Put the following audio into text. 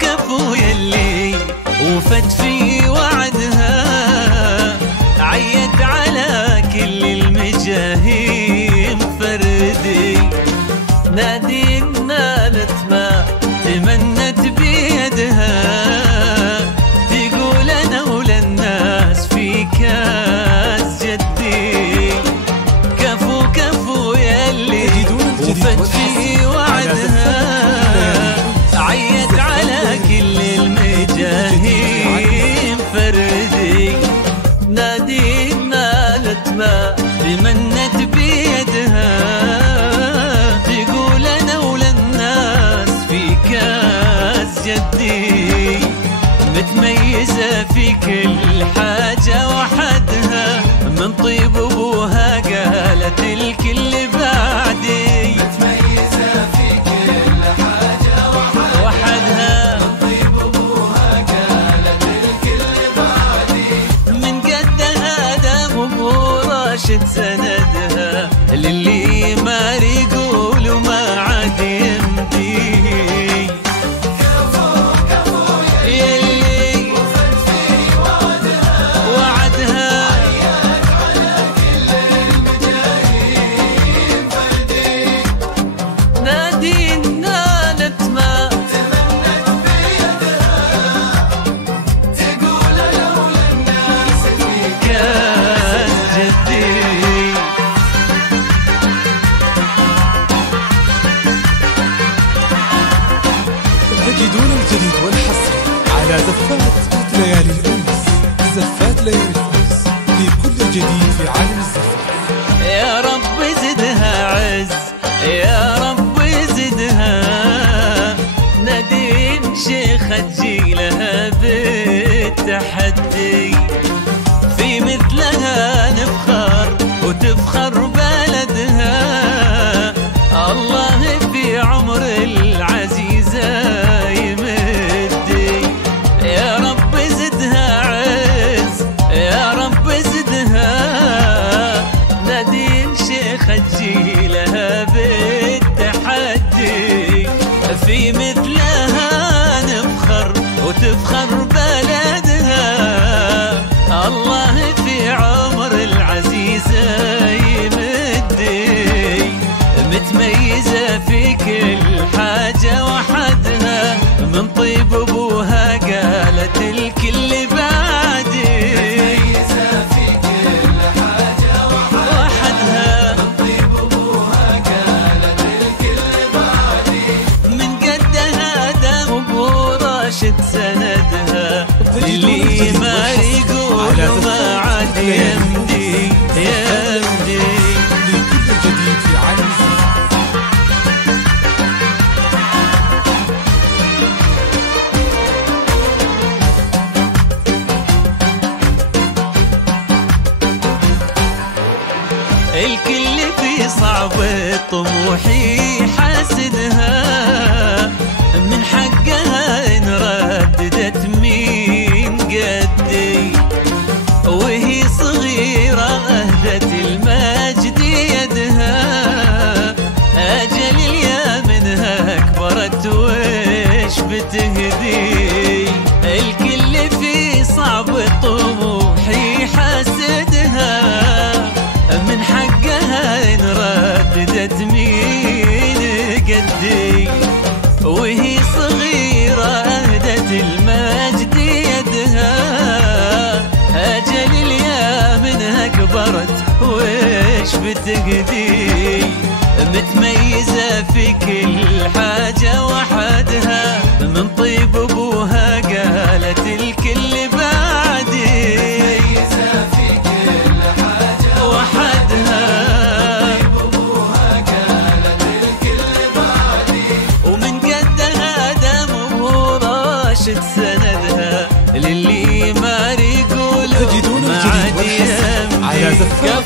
كفو يلي وفت في وعدها، عيد على كل المجاهيم فردي، نادي نالت ما تمنت بيدها، تقول انا وللناس في كاس جدي. كفو كفو يلي وفت في وعدها، عيد على كل المجاهيم فردي، نادي نالت ما تمنت بيدها، تقول انا وللناس في كاس جدي، متميزة في كل حاجة وحدها، من طيب ابوها قالت الكل بعدي، متميزة في كل حاجة وحدها، من طيب ابوها قالت الكل بعدي، من قدها دام ابو راشد سندها، للي ما يقول وما عاد يمدي. كفو كفو يلي وفت في وعدها، عيد على كل المجاهيم فردي، نادي نالت ما تمنت بيدها، تقول انا وللناس في كان جدي. تجدون الجديد والحصري على زفات ليالي الأنس. زفات ليالي الأنس لكل جديد في عالم الزفات. يا رب زدها عز، يا رب زدها، نادين شيخة تجيلها بالتحدي، في مثلها نفخر وتفخر بلدها، الله في عمر العزيزة يمدي. يا رب زدها عز، يا رب زدها، نادين شيخة تجيلها بالتحدي، في مثلها نفخر وتفخر بلدها، الله في عمر العزيزة يمدي، متميزة في كل حاجة وحدها، من طيب ابوها قالت الكل بعدي، متميزة في كل حاجة وحدها، من طيب ابوها قالت الكل بعدي، من قدها دام ابو راشد سندها، اللي ما يقول وما عاد يمدي يمدي. لكل جديد في عالم الزفات. الكل في صعب طموحي حاسدها، من حقها إن رددت مين قدي، وهي صغيرة أهدت المجد يدها، أجل اليا منها كبرت وش بتهدي. الكل في صعب طموحي حاسدها، من حقها إن رددت مين قدي، وهي صغيرة أهدت المجد يدها، أجل اليا منها كبرت وش بتقدي، متميزة في كل حاجة وحدها، من طيب أبوها قالت الكل بعدي، متميزة في كل حاجة وحدها، ابوها قالت الكل بعدي، ومن قدها دام ابو راشد سندها، للي ما يقول تجدون ما الجديد عاد والحصري على يمدي. زفات